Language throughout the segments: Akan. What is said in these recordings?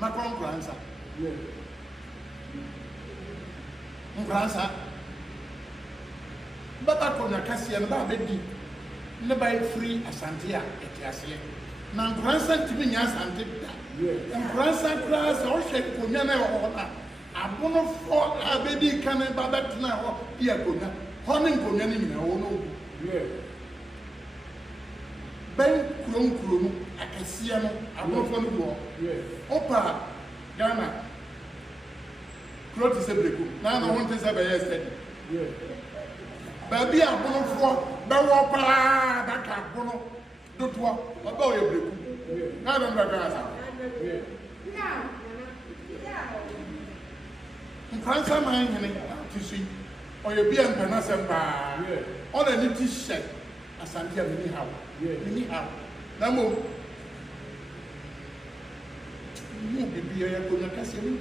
Macron Fransa. Fransa. Baba kona Cassia and Babedi. Never free Asantia, Etiasia. Now Fransa to me, Asante. And Fransa class all shake Kunyana. Abono for Abedi can and Babatina or Piacuna. Honing Kunyani, no. Ben Krum, Acasiano, Abofon, Opa, Ghana. Clothes is a break. Now I want to say yesterday. Baby, I'm going for Bawa, that can't do to about your break. Now I'm not going to France, I'm to see, or you'll be on Panasa, on a little shed, as I'm here, anyhow. Now, you be a good Cassie.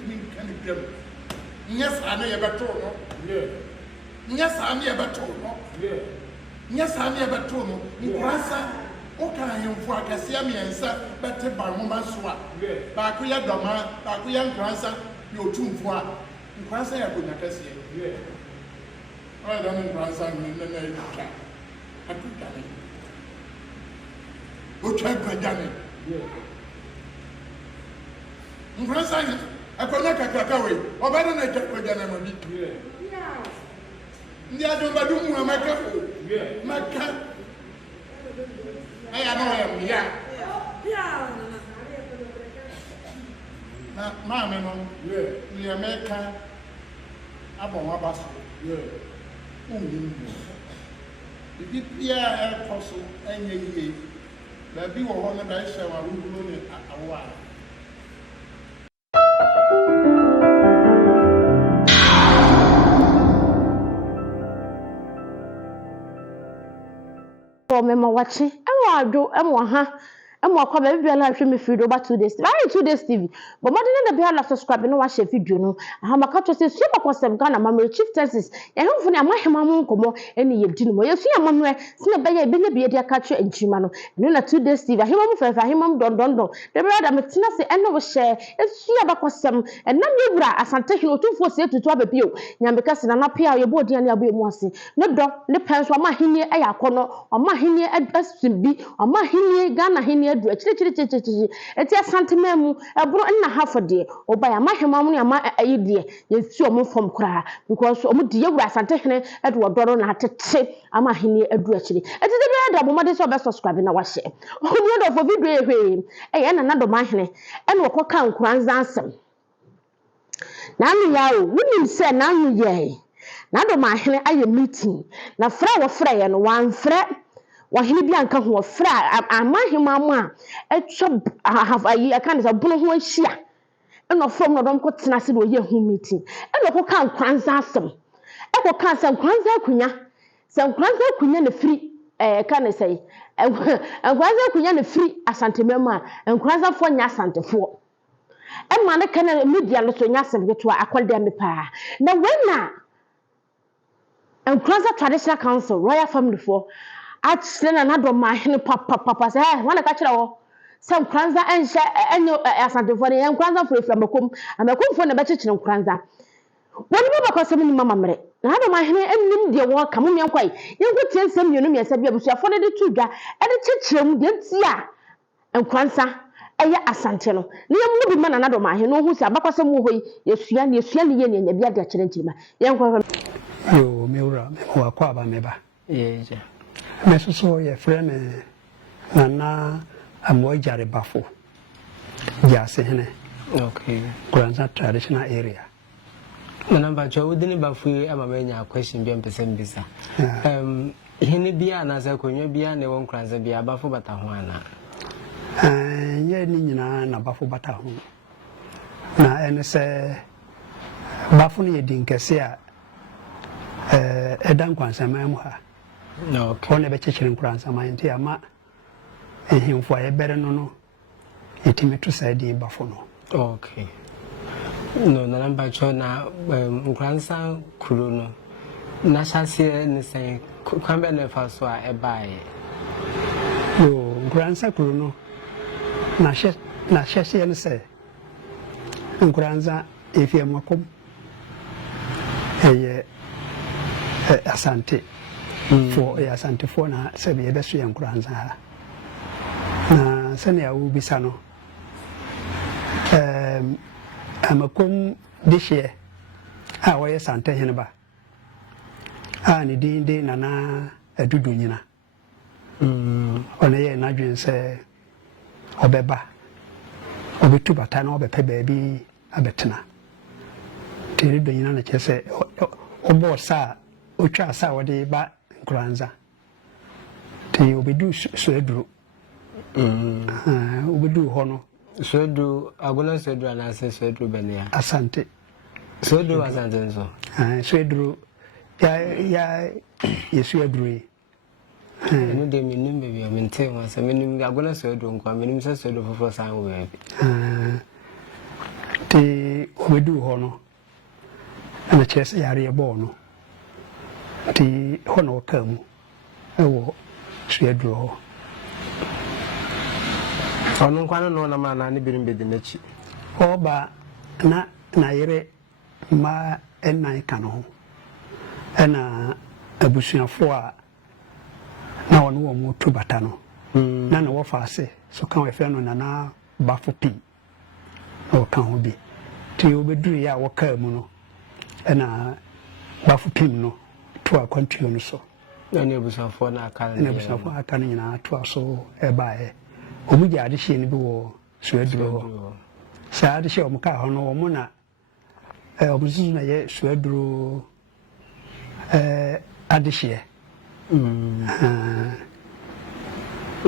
Yes, I may have told you. Yes, I may have told you. Yes, I may have told you. Grasa, okay, I for Cassiami and sir, better by Momaswa. Bakuya Doma, Bakuya Grasa, your tomb for Grasa, I could not see. I don't know Grasa in the name of Jack. I could get it. Which I could get it. Grasa. I could not get away, or better than I get with Janamani. Yeah, don't my cat. I know him, yeah. Mamma, we are making Abon. If you Pierre Apostle, and ye, there be one of us shall rule a while. Mema watching, and do and ha. And more come every other me feed over 2 days. Very 2 days TV. But more than the bear last subscribe no watch a video no. I have a catch say super custom Ghana mamma chief Texas. And home for a mahimamu como any ye dinner. You see a mamma, seen a baby be a catcher and chimano. No 2 days TV. Him for him don. The brother Matina say and no share. It's she about custom and none you bra as I'm taking 247 to 12 appeal. Yambecas and an appeal your body and your be mossy. No dog, the pants were my hinny a corner or my hinny at be or my hinny Ghana hinny. Eti asanteme ebro na half de oba ya mahemamu ne ama ayidie yensi omo fom kra because omo de yewura asantehene edwo doro na atete ama hene adu akiri eti de be da bomade so be subscribe na wahye omo do for video ehwe e na do mahene e na okoka nkuranza ansem na anu yawo wunim se na anu ye na do mahene aye meeting na fra wo fra ye no wan fra wahini bi anka ho fra amahimamu a etwa ayi aka ne sabono ho ahia eno from no dom ko tena se do ye hu meeting eno ko kan kwanza asem e ko kan se kwanza akunya ne free ka ne sei kwanza akunya ne free asantememu a kwanza fo nya asantefo e ma ne kana media no so nya asem geto akwalde me pa na wenna kwanza traditional council royal family for at Slena Nado Mahine papa say, one a catcher or some Kranza and enyo asante for the young Kranza for Flamakum, and a cook for the better in Kranza. When you because some mamma, Nado Mahine and Nindia walk, come on, quite. You could tell some you know me as a baby, for the two guy, and the chitchum didn't see ya. And Kranza, Aya Asanteno. Near movie man another Mahine, who's a Bacasam way, yes, you and the Biada Chilima. Young Yo, Mura, who are Quaba Meba. Yes. Meso so ye friend Nana Amoy Bafo. Jase hene. Okay. Kwanza traditional area. Number 2 within Bafu Amamenya question be person bisa. Hene bia na sa konwa bia ne won kranza bia Bafo bata ho ana. Ye ni nyina na Bafo bata ho. Na ene se Bafo ne din kese a edan kwanza mamu ha. Okay. On be chichirin kranza mainti ama ehimfo ye bere no etimi to side in Bafo no. Okay. No, na number 2 na kranza kuro no. Na chase ni say kwambe na fa so a ebae. Yo kranza kuro no. Na chase ni say nkuranza efie makom asante asante for na sebe yebeso nkuranza ha na sene ya ubisa no amakom dihye a waye sante hene ba a ni dinde nana adudu nyina ona ye na dwen se obeba obetu bata na obepe baabi abetena tere do nyina na kyese obo sa otwa sa wode ba nkuranza te obedu soeduru obedu hono soeduru agona soeduru na se soeduru benia asante soeduru asante nso soeduru ya yesu eduru no de minim be bi mente wa se minim agona soeduru nko minim se soeduru foforo san wo be te obedu hono ana kyese yare ebo no te hono kamu ewo soeduru ho onu nkwana no na ma na ne birim be de nachi oba na yere ma ennan kano ho ena abusuafo a na wono wo mu tu bata no na wo fa ase so kan we fe no na bafo pi o kan ho bi ti obeduru ya wo ka mu no ena bafo pi no to akwantuo no so na ne abusuafo na aka na abusuafo aka no nyina to aso ebae omuja ade hye ni bi wo soeduru ho sa ade hye omuka ho no wo mu na obuzu na ye soeduru ade hye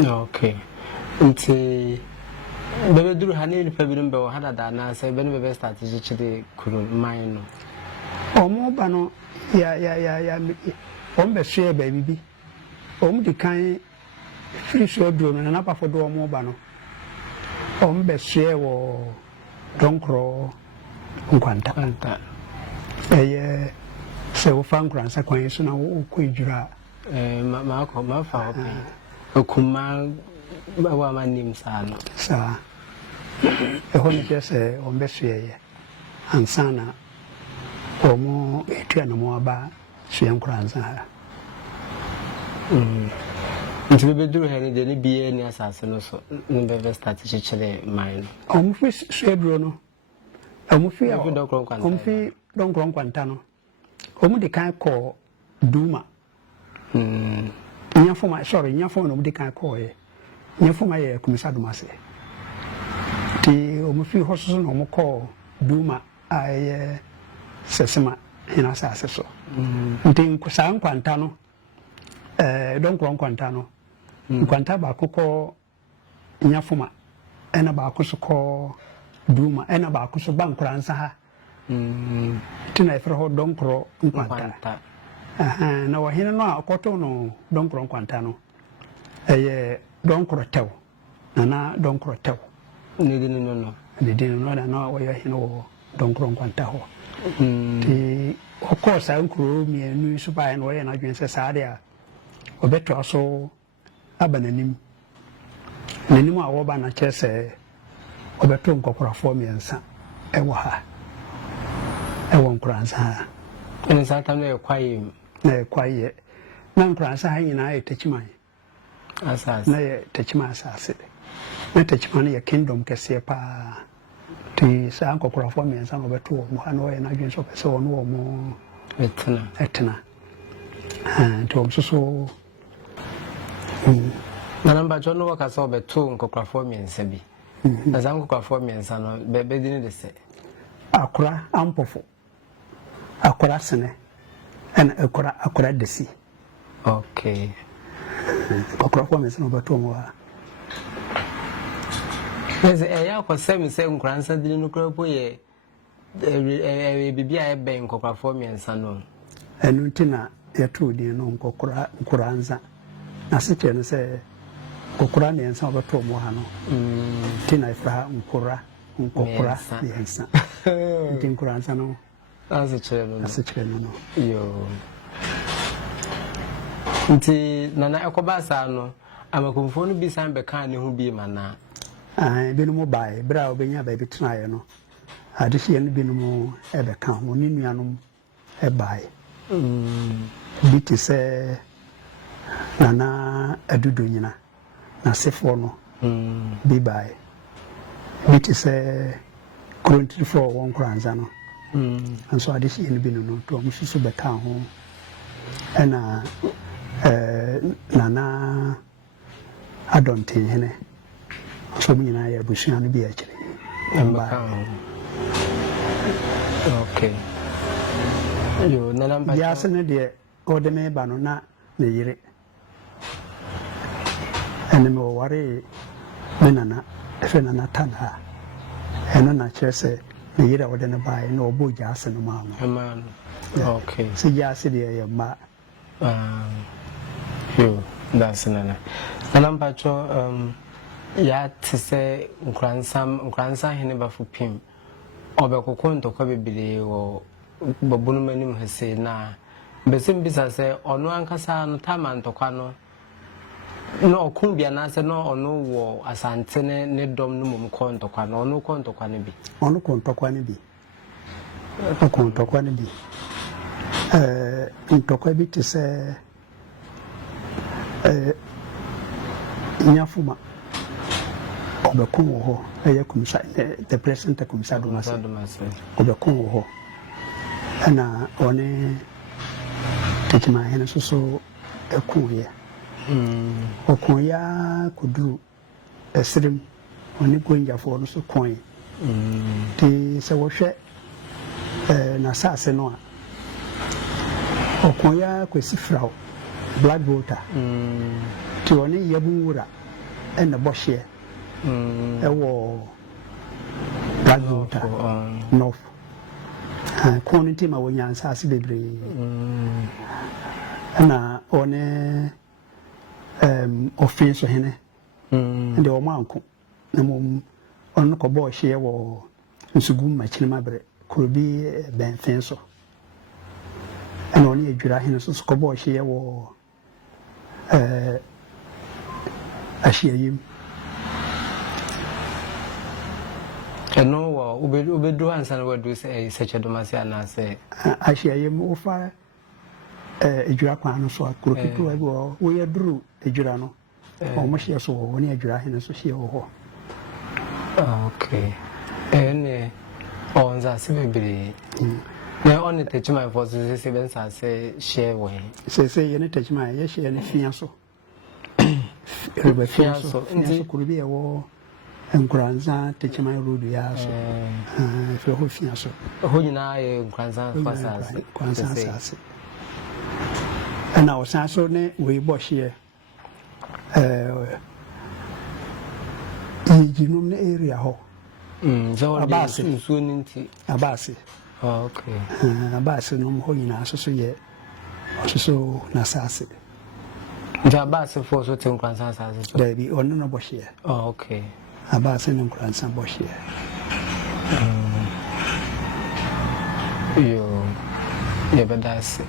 okay nti bebe duru hane ni fabirim be wo hada da na se be no be start chide kurun man no omo ba no ya ombe hye ba bibi omdi kan free soeduru no na pafo do omo ba no ombe hye wo donkro nkwanta se wo fa nkuransa kwan so na wo ko ejura ma fa open okuma wa manim sana sa ho ni kese ombe suye ansana omo etua no mo aba suye nkuransa ha nti be duru hene de ni biye ni asase no so no be start chichere mine omo fi suye duro no omo fi donkro nkwanta no omo de kan ko duma nyafoma sorry nyafoma no de kan ko ye nyafoma ye kumisa dumase ti omo fi hoso no mo ko duma aye sesema ina sa seso nti nkusa nkwanta no donkro nkwanta no nkwanta ba ko nyafoma ena ba ko so ko duma ena ba ko so bankuransa ha tina ifra ho donkro nkwanta na wahina no akoto no donkro nkwanta no donkro tew na donkro tew ne dinu no na wayo hina wo donkro nkwanta ho ti okosa nkuro mienu so ba no wayo na dwense saade a obeto so abananim nanim a wo ba na chese obeto nkokorafo miensa ewo ha ewo nkuransa ene sata no ekwaye na ekwaye na nkuransa ha nyina etechima asase na etechima asase na etechima ne kingdom kese pa ti sa nkokorafo miensa no beto mo ha no ye na dwen so pese wono wo mo etena to omsusu na namba jono wakasa obeto nkokorafo miensa bi na za nkokorafo miensa no be dini de se akura ampofo akura sene and akura desi okay akura kwa mese no bato mo ha ese ya ko semi se nkuransa dini no kropo ye bibia e ben nkokorafo miensa no enu ntina yetu di no nkuranza na seche no se kokura miensa bato mo ha no ntina ifra nkokura miensa ntin nkuransa no asechire no yo nti nana ekoba sa no amakomfo no bi san be kan ne ho bi mana bi no mobile bra obenya ba bi tena ye no adehye no bi no mo ebeka ho ni nuanom ebae bi te sɛ nana adudo nyina na sefo no bi bae bi te sɛ krontrifo won kranza no nso adehye no bi no to mo susu beka ho ɛna nana adonten hene so mo nyina yɛ busua no bi akyire okay yo nana mpa ya sene de ode me ba no na ne yire ene me ware me nana efe nana tana eno na kyerɛ sɛ ne yire ode ne ba no obo gya ase no ma no okay so ya se de ya ma yo that's nana mpa cho ya te sɛ nkransa hene ba fu pim obekoko ntokwa bebere wo babunu manim hase na besim bisa sɛ ɔno ankasa no tama ntokwa no na ɔko bia na sɛ no ɔno wo asante ne dom no mum ko ntokwa no ɔno ko ntokwa ne bi ɔno ko ntokwa ne bi ntokwa bi te sɛ nyafuma obekun wo ho eye kumisa the president kumisa domase obekun wo ho ana one tekima hene so ekun ye okun ya kudu esrim one gonjafo no so kon ti se wo hwe na sase no a okun ya kwesi frau black water ti one yabu wura ena bohye ewo black water north quantity ma wonya asase bebre na one offense hene ndi o manko na mom on ko bo hye wo nsugum machine mabre kurobi ben fenso ana oni adwira hene so ko bo hye wo ahyiayim eno wo obedu ansa na wadu se seche domase anase ahyiayim ofa adwira kwan no so akurokitu ego wo yaduru adwira no o mo hye so wo ni adwira hene so hye wo ho okay ene onza se bebere na on techima for se bensa se share we se yene techima ye share ne fia so ebe fia so ndi kurubi e wo nkranza techima road ya so fe ho fia so ho nyina ye nkranza kwasase ana o san so ne we bo hye yinum ne area ho abase nsuo ninti abase okay abase no ho nyina so ye so na sase abase for so tin kwansa sase so there be ono no bo hye okay abase no kwansa bo hye yo ye bedase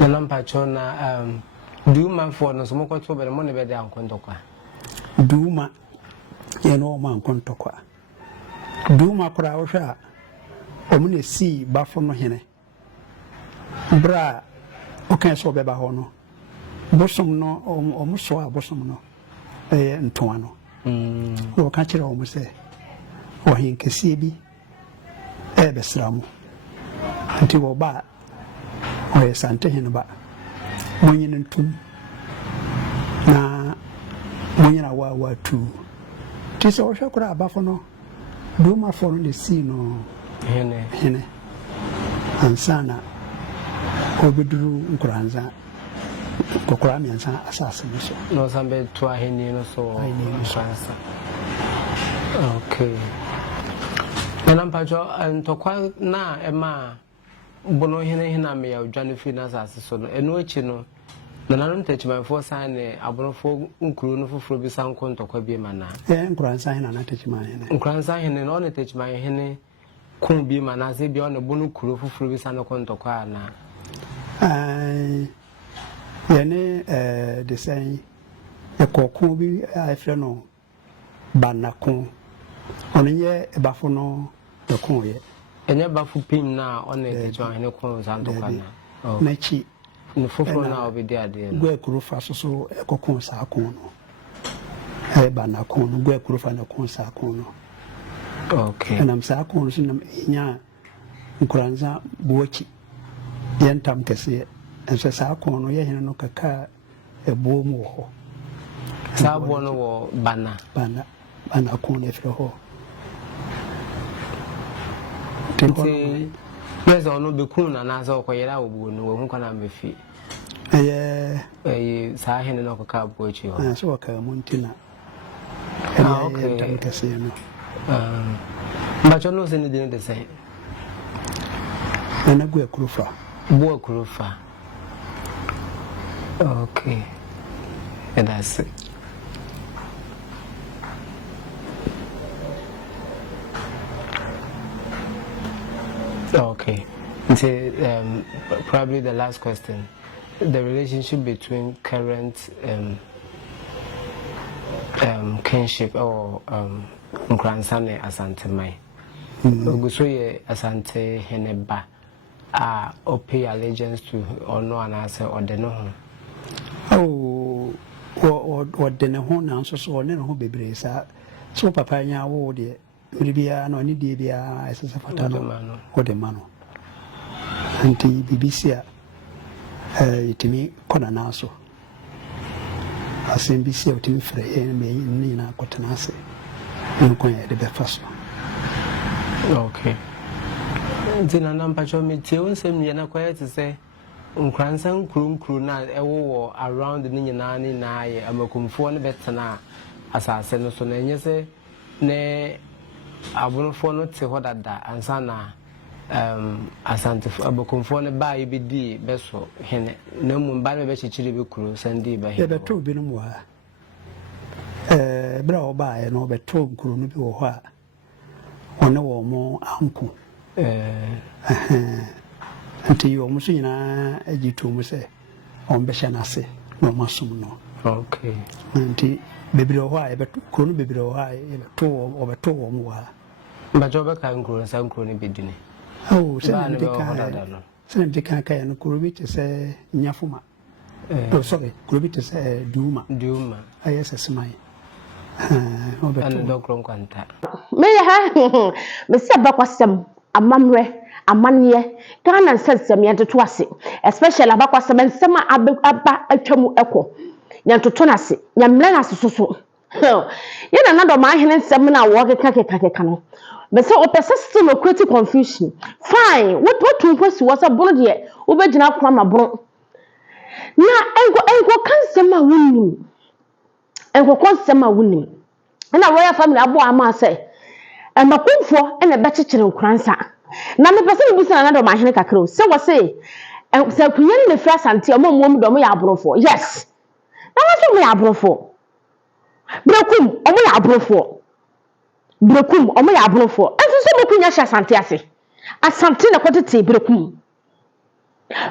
na lampa chona duma for no so moko to be mo ne be de ankontokwa duma ye no ma ankontokwa duma kura wo hwa omune si bafo no hene bra o kan so be ba ho no bosom no omuso a bosom no ntoa no o ka kire o mu se o hin kese bi besramu anti wo ba o sante hene ba monyin ntum na monyin wa tu ti so hwe kura abafo no duma fo no si no hene ansana obeduru nkranza kokora miansa asase no so no sambe to aheni no so nkranza okay na mpacho ntokwa na ema bono hene me ya odwane fi na asase so no eno echi no na nanom techimafo san ne abonofo nkuru no foforo bi san ko ntokwa bi mana nkranza hene na techimahene nkranza hene no ne techimahene ko bi mana se bi ono bono kuru foforo bi san ko ntokwa na yene de say e kokun bi afre no banako onye bafo no de kon ye Enya bafu pim na on e techo ahene ko santo kana. Na chi No foforo na obedi ade no. Gwe kurufa so ekokon sa akon no. Ba na akon no gwe kurufa na kon sa akon no. Okay. And I'm sa akon so na nya nkuranza buochi. Yentam kese enso sa akon no ye hene no kaka ebuo mu ho. Sa bo no wo bana akon e fere ho. Yes, or no be cool and as all quite out, no one can be free. A Sahin and a cab watch you. I saw a Montina. Okay, but you're not saying the same. And I go a crufa. Boa crufa. Okay, and that's it. Okay. Probably the last question. The relationship between current kinship or Nkransane Asante Mai. Ogusoye Asante Heneba or pay allegiance to or no one answer or the no. Oh, or the no answer so or no baby. So papa nya wo de Libya no ni dia as a fatano or the mano. Anti BBC itimi kona naso. Asen BC utimi frɛ me ni na kotenase. Nko ya de befaso. Okay. Ntina namba cho me tie wonsem ye na kwaya te se nkransan krunkru na ewo around ni nyina ni na aye amakumfo ne betena asase no so na enye se ne abunfo no te hodada ansa na asante abokumfo ne ba yibidi beso hene na mu ba me be chichire be kuro sandi ba he be to bi no mu ha bra oba e no be to kuro no bi wo ha one wo mo anku anti yo musu nyina ajitu mu se on be shanase no masum no. Okay. Anti bebre wo ha e be kuro no bebre wo ha e be to wo be to wo mu ha ba jobe ka nkuro sa nkuro ne bidini. Oh, send the car no kurubit say Nyafuma. Oh, sorry, kurubit say Duma. I yes, my. And dog quanta. May I have Mr. Bakwasam, a mamre, a manye, Ghana says some yet to us, especially a Bakwasam and Sama Abba a Chamu Echo. Yan to Tonasi, Yan Blanas so. Yet another my hand and seminar walking cano. But so persistent or create confusion. Fine. What to impress was a board yet? Ubejina Krama bro. Now, I can't sema winning. And what can't sema winning. And a royal family, a boy, I must say. And my cool for and a better children crancer. Now, the person who another my hand a crow. So I say, and so creating the first until my mom do me abro for. Yes. Now, that's what me abro for. Brokum, or me abro for. Brokum, or me abro for. And so Mokunya Asante ase. Asante na kwatete brokum.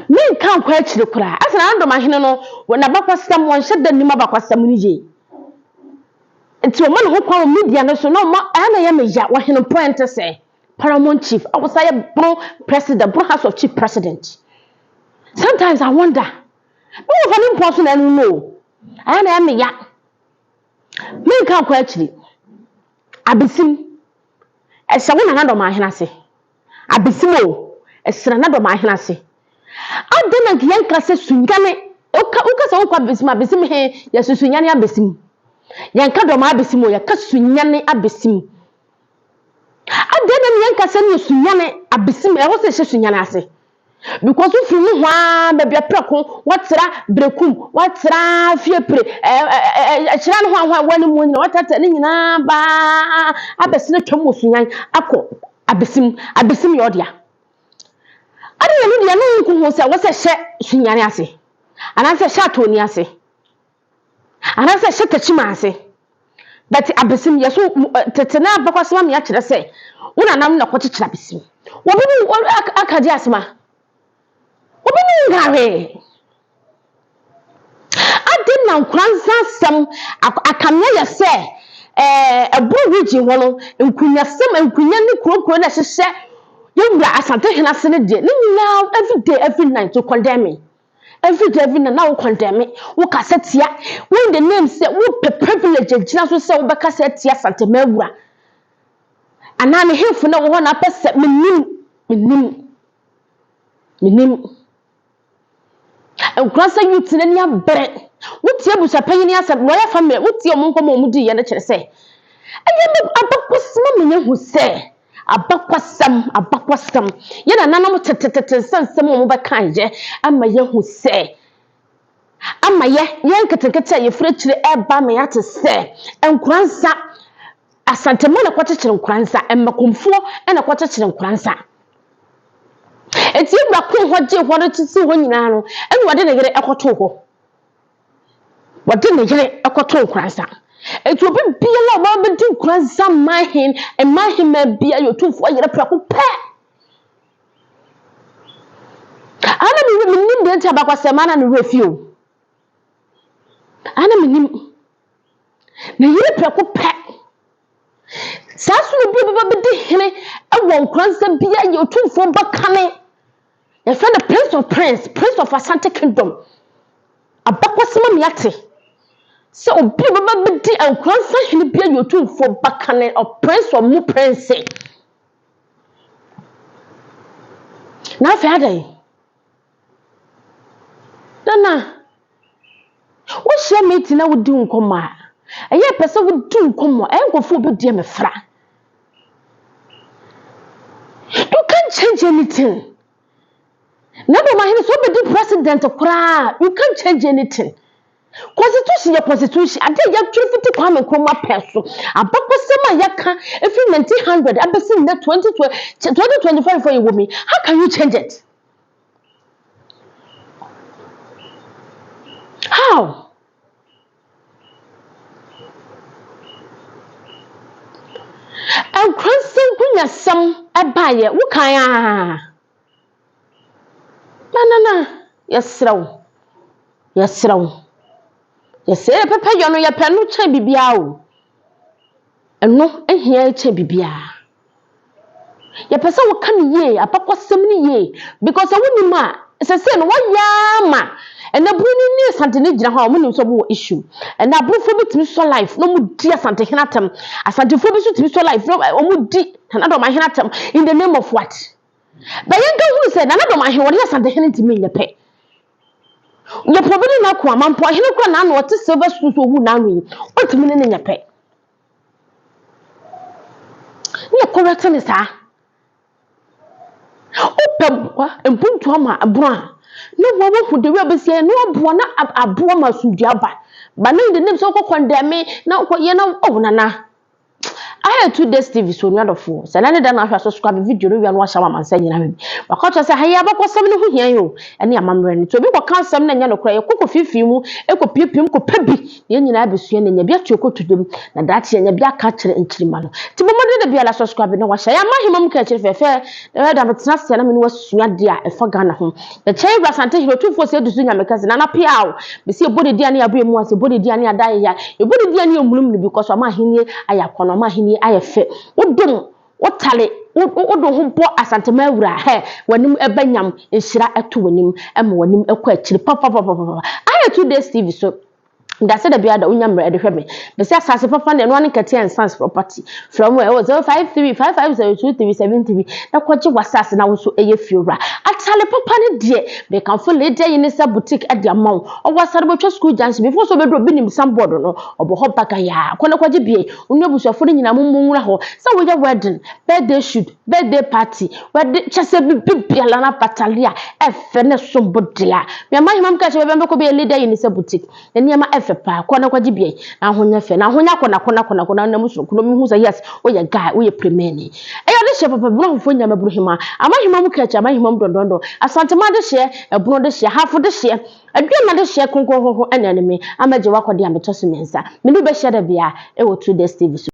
Me kan kwa chire kura. Asa na ando mahene no, wona bakwasam won hye da nima bakwasam ni je. Enti o man ho kwa media no so no ma ana ya meja wo hene point say Paramount Chief. I was say bro president, bro House of Chief President. Sometimes I wonder. No one person I don't know. Ana ya meja. Me kan kwa chire. Abesim. Esa wona na ando mahene ase. Abesimo esra na do ma hena se adena giyan kase sunyane oka se okwa besim he ya sunyane abesim yanka do ma abesimo ya ka sunyane abesim adena yan kase ne sunyane abesim e wo se hye sunyane ase because fu mu hwa be preko watira brekum watira fiepre chira no hwa wani mu nyina watata ne nyina ba abesine twam sunyan akọ abesim yodia ade yenu dia no nku ho se wo se hye sunyane ase ana se hye atoni ase ana se hye tachima ase but abesim yeso tetena bakwasema me akire se wona nam na kwakira abesim wo bi akaji asema wo bi ngare ade na nkransa sam akamya ye se aburu region ho no nkunya ni krokro na hyehyɛ You bra asante hena se ne de. Now every night to condemn me. Every day, every night, now condemn me. Who cassetia? When the name say, who privilege, just say, who cassetia Santa Mewra. And I'm here for no one up set me. And grandson, you tell any bread. What's your bush a penny as a royal family? What's your monk moody and a say? And you know, who say, Abakwasam. Yet another some over kind, and my young who say. Ama ye yankata ye frechire eba me ya te se enkransa asantema na kwachechire nkransa emmakomfo na kwachechire nkransa eti bra ko hoje hore tisi ho nyina no ene wode ne yere ekoto ho wode ne yere ekoto nkransa eti obi biela ma be di nkransa mahin ma bia yotufo yere prako pe ana mi nim de nta bakwasema na no refio ana minim na yire prako pe sasu no bi baba de hene e won kransa bia ye otumfo bakane ye friend the prince of Asante Kingdom abakwasema miate so obi baba be de kransa hene bia ye otumfo bakane of prince of mu prince na fa adai dana wo share meeting na wo di nkoma eye pese wo di nkoma enkofo be die me fra. You can't change anything. Never mind, so be the president kra. You can't change anything. Constitution, your constitution. I tell you, you fit come and come up peso. Abako sema yaka every 1900. I be seen that 2025 for you with me. How can you change it? How? And constant kunya some abaye wukaya. Na. Yes, raw. Yes, papa yono ya panu che bibia o. Eno ehia che bibia. Ya pesa wo kan ye, apakwasem ni ye because woni ma se no wayama. And the Bruni Santa Nija Home so issue. And now Brufo to Mr. Life, no more dear Santa Hinatum, as Santa Phobus to Mr. Life, no more deep, another my Hinatum, in the name of what? But you who said, another my what is Santa Hin to me in the pay. You're probably not quam, and point Hinokran, what is silver suit who now mean, what to mean in your pay. You're correct, Mister. Open and put to a bra. No one who the rebel say no bona aboa masudiaba but no the name so condemn me now you know oh nana I had 2 days TV so no for so na na subscribe video no wan watch am say nyina me because say haye abakosam no ho hia yo ene amamre ni to bi kwa kansam na nya no kra ekoko fifi mu ekopiepiem ko pabi ye nyina abesua na nya bia tuokotudum na dachi nya bia ka kire nkirima no ti bomode de bia la subscribe no watch ya mahimam ka kire fefe da betena se na me no wasua de a efa Ghana ho the chain Asante hero tufo se dusu nya meka se na piawo be se body dia na abu emu ase body dia na adaye ya e body dia na omulum ni because ama henie ayakono ama henie ayefe wodum wotale wodo ho bo Asante Mewura he wanim ebanyam nhira eto wanim ema wanim ekọ akiri papa I 2 days TV so that's the biada unyamre de hweme be say asase papa na no an kete and sans property from where 0535502373 na kwaje wasase na wo so eye fiora atale papa ne de be kan fo le de yin sa boutique e de amaw o wasare betwa school junction before so be do binim samboard no obo ho baka ya kone kwaje bie unu abusuafo ne nyina mummunwura ho sa wo ye wedding birthday shoot birthday party wedding chese bibia la na patalia e fe ne so bodia me mahimam ka che be ko be le de yin sa boutique eni ama pa kona kwaji bie na ahonya fe na ahonya kona na musu kuno mi hu say yes oye guy oye premeni eyo de she papa bro fo nya mabruhima amahima mu kacha amahima mu dondondo Asante ma de she ebro de she hafo de she adwuma de she konkon ho eneneme amaje wakode ametoso mensa me no be she da bia e wo 2 days TV